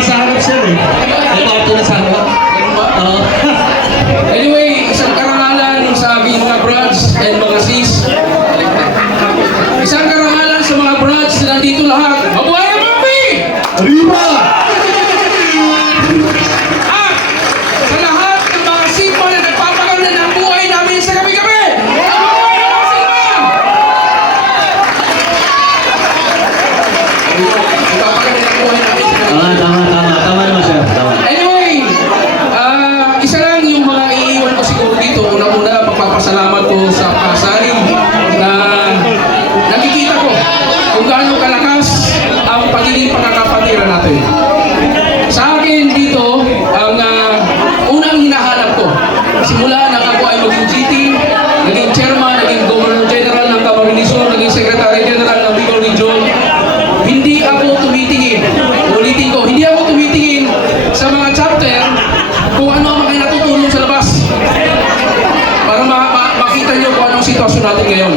nasa harap siya eh. May kwarto na sa harap. Oo. Anyway, isang karangalan sa aking mga brothers and mga sis. Isang karangalan sa mga brothers na nandito lahat. Mabuhay ang Mami! Arriba! At sa lahat ng mga sigma na nagpapaganda ng buhay namin sa gabi-gabi. Mabuhay ang mga sigma! Nagpapaganda ng buhay namin sa gabi-gabi. Tama naman siya. Tama. Anyway, isa lang yung mga iiwan ko siguro dito. Una-una, pagpapasalamat ko sa pasari na nakikita ko kung gaano kalakas ang pagiging pagkakapatira natin. Sa akin dito, ang unang hinahanap ko, simula nang ako ay maging GT, naging chairman, naging governor general ng Camarines Sur, naging secretary general ng Bicol Region, hindi ako tumitingin. Ulitin ko, hindi ako tumitingin sa mga chapter kung ano ang mga natutulong sa labas. Para makita nyo kung anong sitwasyon natin ngayon.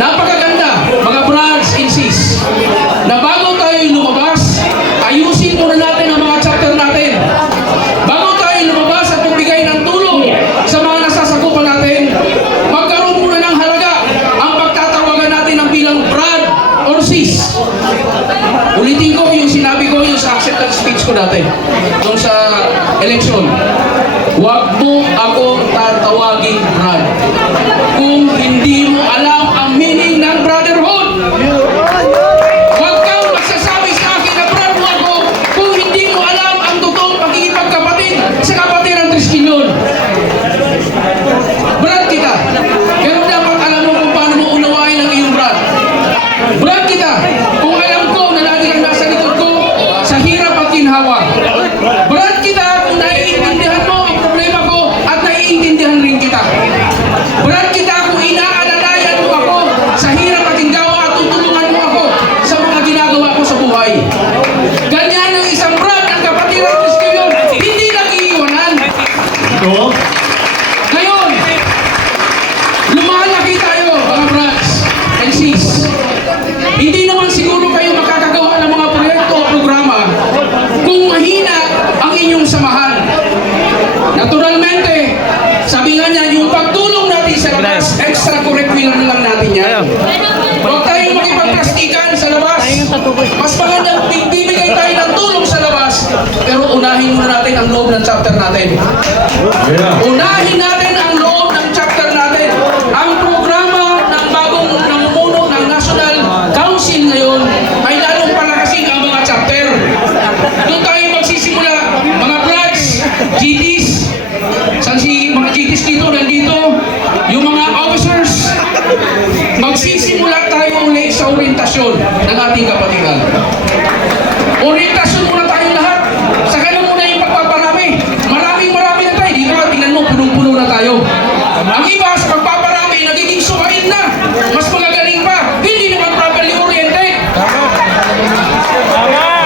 Napakaganda, mga brothers and sis, na bago tayo lumabas, ayusin muna natin ang mga chapter natin. Bago tayo lumabas at magbigay ng tulong sa mga nasasakupan natin, magkaroon muna ng halaga ang pagtatawagan natin ng bilang brad or sis. Ulitin ko yung sinabi ko yung sa acceptance speech ko dati doon sa election. Huwag mo akong tatawaging brad kung hindi mo alam ang meaning ng brotherhood. Huwag kang magsasabi sa akin na brad mo ako kung hindi mo alam ang totoong pagiging magkapatid sa kapatiran Triskelion. Brad kita, pero dapat alam mo kung paano mo unawain ang iyong brad. Brad kita, kung alam ko na lagi kang nasa likod ko sa hirap at ginhawa. Brad kita kung naiintindihan mo ang problema ko at naiintindihan rin kita. Brad kita kung inaalalayan mo ako sa hirap at ginhawa at tutulungan mo ako sa mga ginagawa ko sa buhay. Ganyan ang isang brad ng kapatiran Triskelion, hindi nag-iiwanan. Ito? Ngayon, lumalaki tayo mga brats and sis. Hindi naman siguro kayo makakagawa ng mga proyekto o programa kung mahina ang inyong samahan. Naturalmente, sabi nga niya, yung pagtulong natin sa labas, extracurricular na lang natin yan. Huwag tayong makipagplastikan sa labas. Mas magandang bibigay tayo ng tulong sa labas, pero unahin muna natin ang loob ng chapter natin. Unahin natin ang loob ng chapter natin. Ang programa ng bagong namumuno ng National Council ngayon ay lalong palakasin ang mga chapter. Doon tayo magsisimula, mga brads, GTs, saan si mga GTs dito, nandito, yung mga officers, magsisimula tayo ulit sa orientasyon ng ating kapatiran. Orientasyon muna tayo lahat. Saka na muna yung pagpaparami. Marami na tayo. Dito ka, tingnan mo, punong-puno na tayo. Ang iba sa pagpaparami, nagiging sukain na. Mas magagaling pa. Hindi naman properly oriented.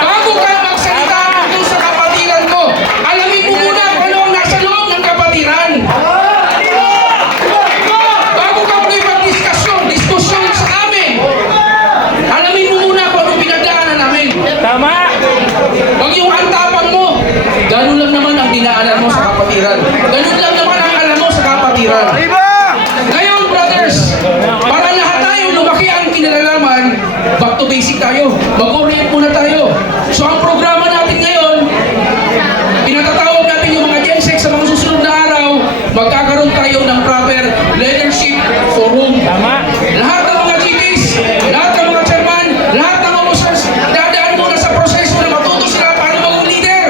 Bago ka magsalita tungkol sa kapatiran mo, alamin mo muna kung ano ang nasa loob ng kapatiran. Bago ka muli diskusyon sa amin, alamin mo muna kung anong pinagdaanan namin. Tama! Huwag yung antapang mo. Ganun lang naman ang dinaanan mo sa kapatiran. Ganun lang naman ang alam mo sa kapatiran. Ngayon, brothers, para lahat tayo lumaki ang kinalalaman, back to basic tayo. Mag-orient muna tayo. So, ang programa natin ngayon, pinatatawag natin yung mga Gen 6 sa mga susunod na araw, magkakaroon tayo ng proper leadership forum. Tama! Lahat ng mga GPs, lahat ng mga chairman, lahat ng officers, dadaan muna sa proseso na matuto sila paano maging leader.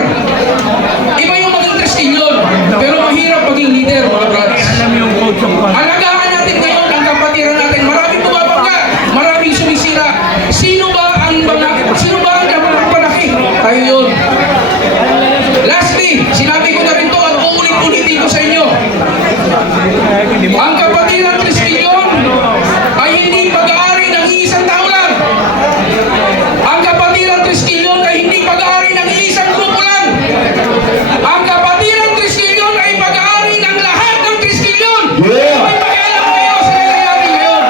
Iba yung maging Triskelion, pero mahirap maging leader, mga brothers. Alam yung coach of conduct. Alagaan natin ngayon ang kapatiran natin. Maraming bumabangga, maraming sumisira. Sino ba ang dapat palaki? Tayo yun. Lastly, sinabi ko na rin to at uulit-ulitin ko sa inyo. Ang kapatiran Triskelion ay hindi pag-aari ng iisang tao lang. Ang kapatiran Triskelion ay hindi pag-aari ng iisang grupo lang. Ang kapatiran Triskelion ay pag-aari ng lahat ng Triskelion. May pakialam kayo sa nangyayari ngayon.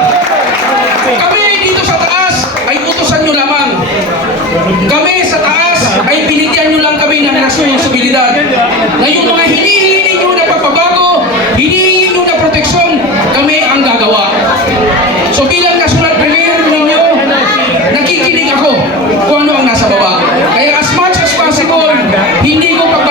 Kami dito sa taas ay utusan nyo lamang. Kami sa taas ay binigyan nyo lang kami hindi ko